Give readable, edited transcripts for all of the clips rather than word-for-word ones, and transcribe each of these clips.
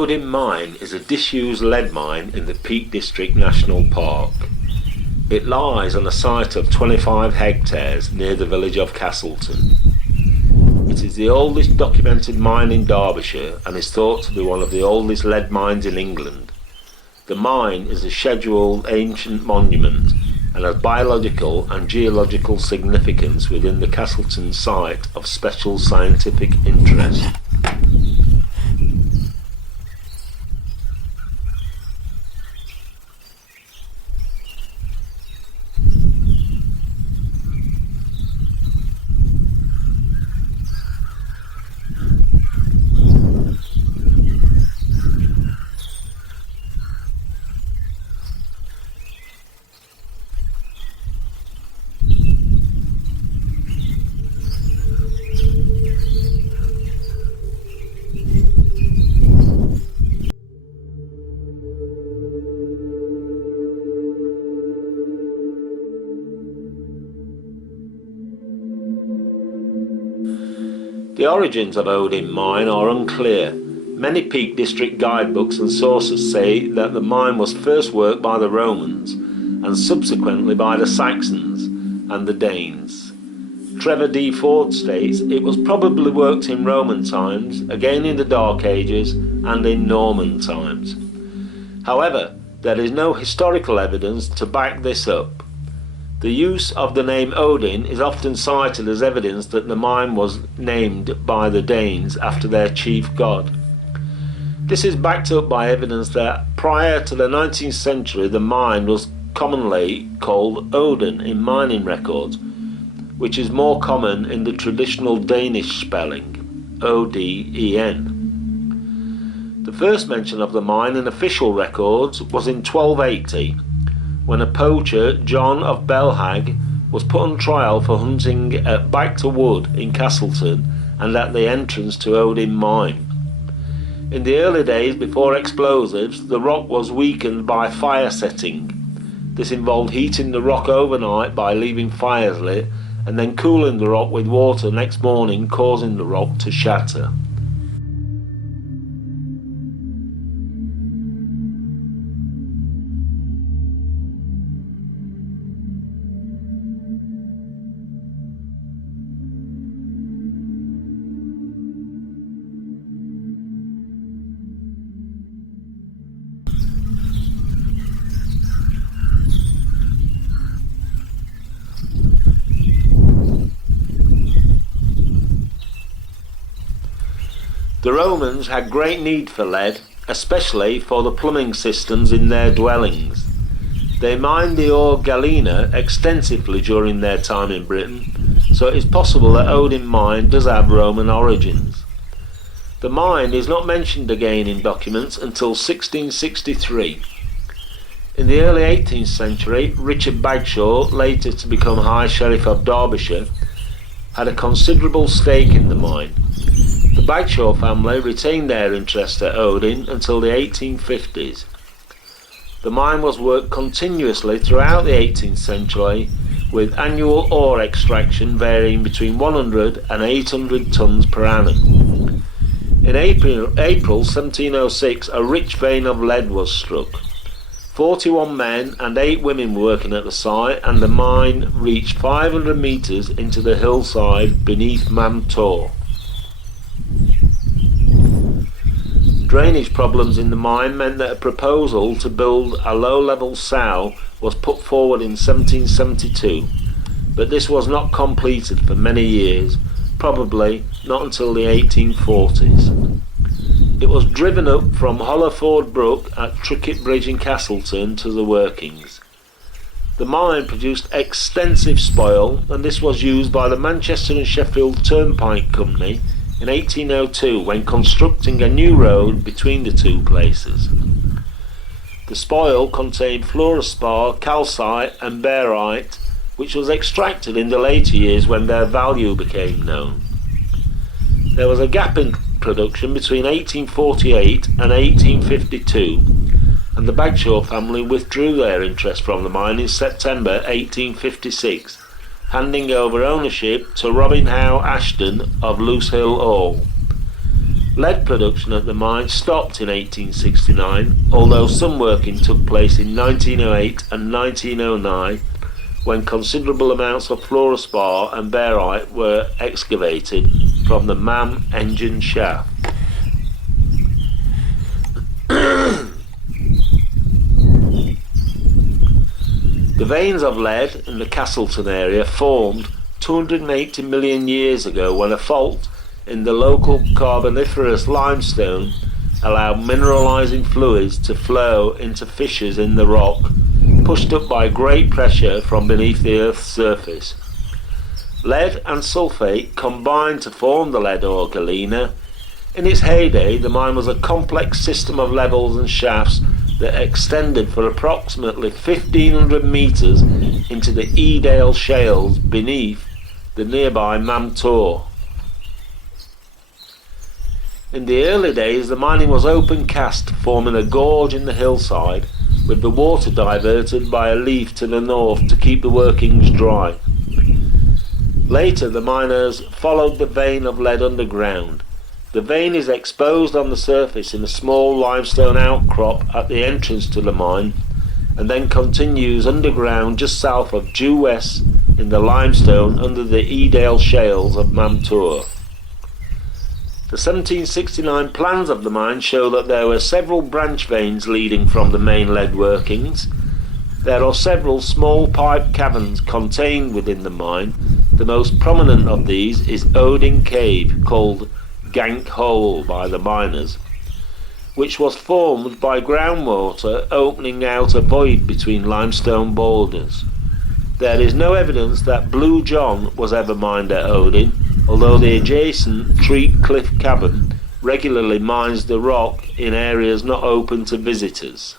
Odin Mine is a disused lead mine in the Peak District National Park. It lies on a site of 25 hectares near the village of Castleton. It is the oldest documented mine in Derbyshire and is thought to be one of the oldest lead mines in England. The mine is a scheduled ancient monument and has biological and geological significance within the Castleton site of special scientific interest. The origins of Odin Mine are unclear. Many Peak District guidebooks and sources say that the mine was first worked by the Romans and subsequently by the Saxons and the Danes. Trevor D. Ford states it was probably worked in Roman times, again in the Dark Ages and in Norman times. However, there is no historical evidence to back this up. The use of the name Odin is often cited as evidence that the mine was named by the Danes after their chief god. This is backed up by evidence that prior to the 19th century the mine was commonly called Odin in mining records, which is more common in the traditional Danish spelling, O-D-E-N. The first mention of the mine in official records was in 1280, when a poacher, John of Belhag, was put on trial for hunting at Back to Wood in Castleton and at the entrance to Odin Mine. In the early days before explosives, the rock was weakened by fire setting. This involved heating the rock overnight by leaving fires lit and then cooling the rock with water next morning, causing the rock to shatter. The Romans had great need for lead, especially for the plumbing systems in their dwellings. They mined the ore galena extensively during their time in Britain, so it is possible that Odin Mine does have Roman origins. The mine is not mentioned again in documents until 1663. In the early 18th century, Richard Bagshaw, later to become High Sheriff of Derbyshire, had a considerable stake in the mine. The Bagshaw family retained their interest at Odin until the 1850s. The mine was worked continuously throughout the 18th century, with annual ore extraction varying between 100 and 800 tonnes per annum. In April 1706, a rich vein of lead was struck. 41 men and 8 women working at the site, and the mine reached 500 metres into the hillside beneath Mam Tor. Drainage problems in the mine meant that a proposal to build a low-level sow was put forward in 1772, but this was not completed for many years, probably not until the 1840s. It was driven up from Hollowford Brook at Trickett Bridge in Castleton to the workings. The mine produced extensive spoil, and this was used by the Manchester and Sheffield Turnpike Company in 1802 when constructing a new road between the two places. The spoil contained fluorspar, calcite and barite, which was extracted in the later years when their value became known. There was a gap in production between 1848 and 1852, and the Bagshaw family withdrew their interest from the mine in September 1856, handing over ownership to Robin Howe Ashton of Loose Hill Hall. Lead production at the mine stopped in 1869, although some working took place in 1908 and 1909 when considerable amounts of fluorspar and barite were excavated from the MAM engine shaft. The veins of lead in the Castleton area formed 280 million years ago when a fault in the local Carboniferous limestone allowed mineralizing fluids to flow into fissures in the rock, pushed up by great pressure from beneath the Earth's surface. Lead and sulfate combined to form the lead ore galena. In its heyday, the mine was a complex system of levels and shafts that extended for approximately 1,500 metres into the Edale shales beneath the nearby Mam Tor. In the early days, the mining was open cast, forming a gorge in the hillside, with the water diverted by a leaf to the north to keep the workings dry. Later, the miners followed the vein of lead underground. The vein is exposed on the surface in a small limestone outcrop at the entrance to the mine, and then continues underground just south of due west in the limestone under the Edale shales of Mam Tor. The 1769 plans of the mine show that there were several branch veins leading from the main lead workings. There are several small pipe caverns contained within the mine. The most prominent of these is Odin Cave, called Gank Hole by the miners, which was formed by groundwater opening out a void between limestone boulders. There is no evidence that Blue John was ever mined at Odin, although the adjacent Treat Cliff Cavern regularly mines the rock in areas not open to visitors.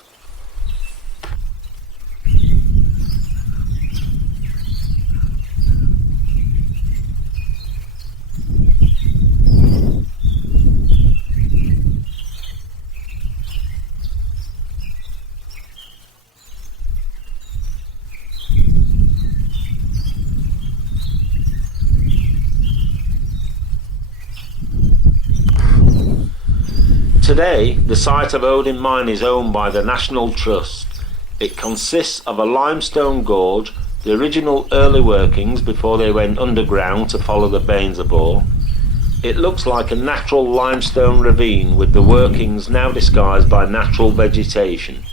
Today, the site of Odin Mine is owned by the National Trust. It consists of a limestone gorge, the original early workings before they went underground to follow the veins of ore. It looks like a natural limestone ravine with the workings now disguised by natural vegetation.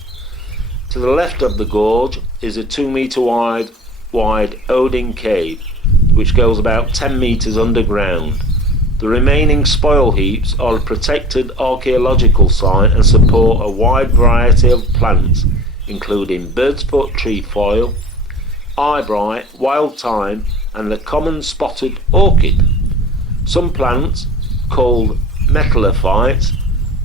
To the left of the gorge is a 2 metre wide Odin Cave, which goes about 10 metres underground. The remaining spoil heaps are a protected archaeological site and support a wide variety of plants, including bird's foot trefoil, eyebright, wild thyme, and the common spotted orchid. Some plants, called metallophytes,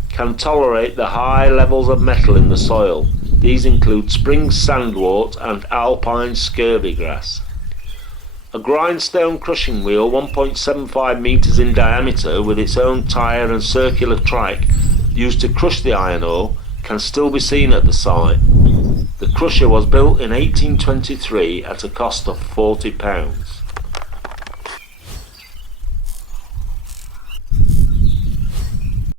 can tolerate the high levels of metal in the soil. These include spring sandwort and alpine scurvy grass. A grindstone crushing wheel 1.75 metres in diameter with its own tyre and circular track used to crush the iron ore can still be seen at the site. The crusher was built in 1823 at a cost of £40.